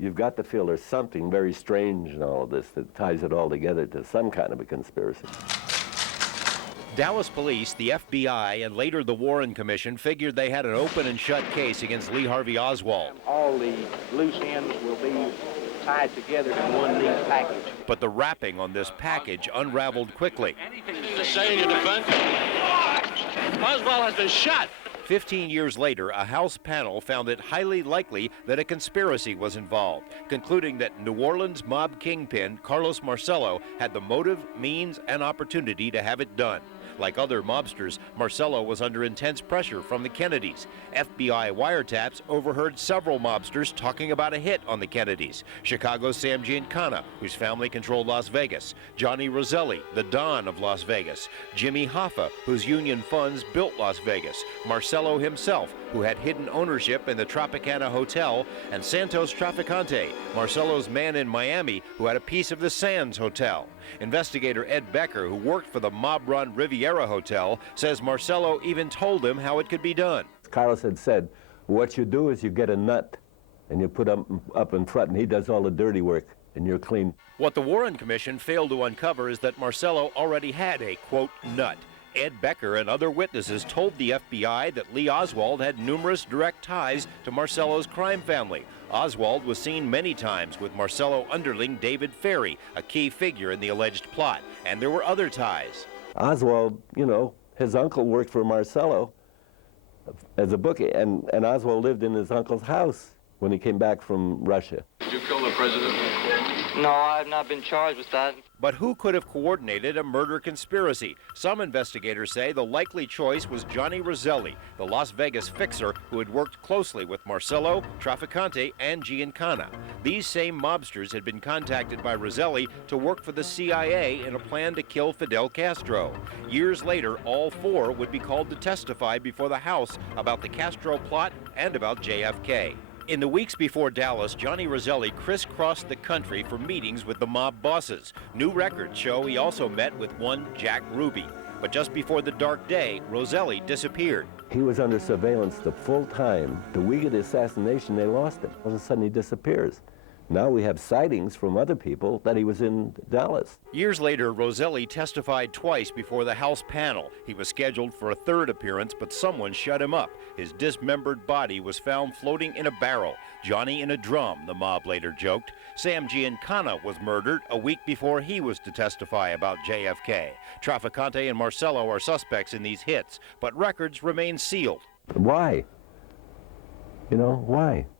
you've got to feel there's something very strange in all of this that ties it all together to some kind of a conspiracy. Dallas police, the FBI, and later the Warren Commission figured they had an open and shut case against Lee Harvey Oswald. All the loose ends will be tied together in one neat package. But the wrapping on this package unraveled quickly. Anything to say in your defense? Oswald has been shot. 15 years later, a House panel found it highly likely that a conspiracy was involved, concluding that New Orleans mob kingpin Carlos Marcello had the motive, means, and opportunity to have it done. Like other mobsters, Marcello was under intense pressure from the Kennedys. FBI wiretaps overheard several mobsters talking about a hit on the Kennedys. Chicago's Sam Giancana, whose family controlled Las Vegas. Johnny Roselli, the Don of Las Vegas. Jimmy Hoffa, whose union funds built Las Vegas. Marcello himself, who had hidden ownership in the Tropicana Hotel. And Santos Traficante, Marcello's man in Miami, who had a piece of the Sands Hotel. Investigator Ed Becker, who worked for the mob-run Riviera Hotel, says Marcello even told him how it could be done. Carlos had said, what you do is you get a nut and you put him up in front and he does all the dirty work and you're clean. What the Warren Commission failed to uncover is that Marcello already had a, quote, nut. Ed Becker and other witnesses told the FBI that Lee Oswald had numerous direct ties to Marcello's crime family. Oswald was seen many times with Marcello underling David Ferry, a key figure in the alleged plot, and there were other ties. Oswald, you know, his uncle worked for Marcello as a bookie, and Oswald lived in his uncle's house when he came back from Russia. Did you kill the president? No, I've not been charged with that. But who could have coordinated a murder conspiracy? Some investigators say the likely choice was Johnny Roselli, the Las Vegas fixer who had worked closely with Marcello, Traficante, and Giancana. These same mobsters had been contacted by Roselli to work for the CIA in a plan to kill Fidel Castro. Years later, all four would be called to testify before the House about the Castro plot and about JFK. In the weeks before Dallas, Johnny Roselli crisscrossed the country for meetings with the mob bosses. New records show he also met with one Jack Ruby. But just before the dark day, Roselli disappeared. He was under surveillance the full time. The week of the assassination, they lost him. All of a sudden, he disappears. Now we have sightings from other people that he was in Dallas. Years later, Roselli testified twice before the House panel. He was scheduled for a third appearance, but someone shut him up. His dismembered body was found floating in a barrel. Johnny in a drum, the mob later joked. Sam Giancana was murdered a week before he was to testify about JFK. Traficante and Marcello are suspects in these hits, but records remain sealed. Why? You know, why?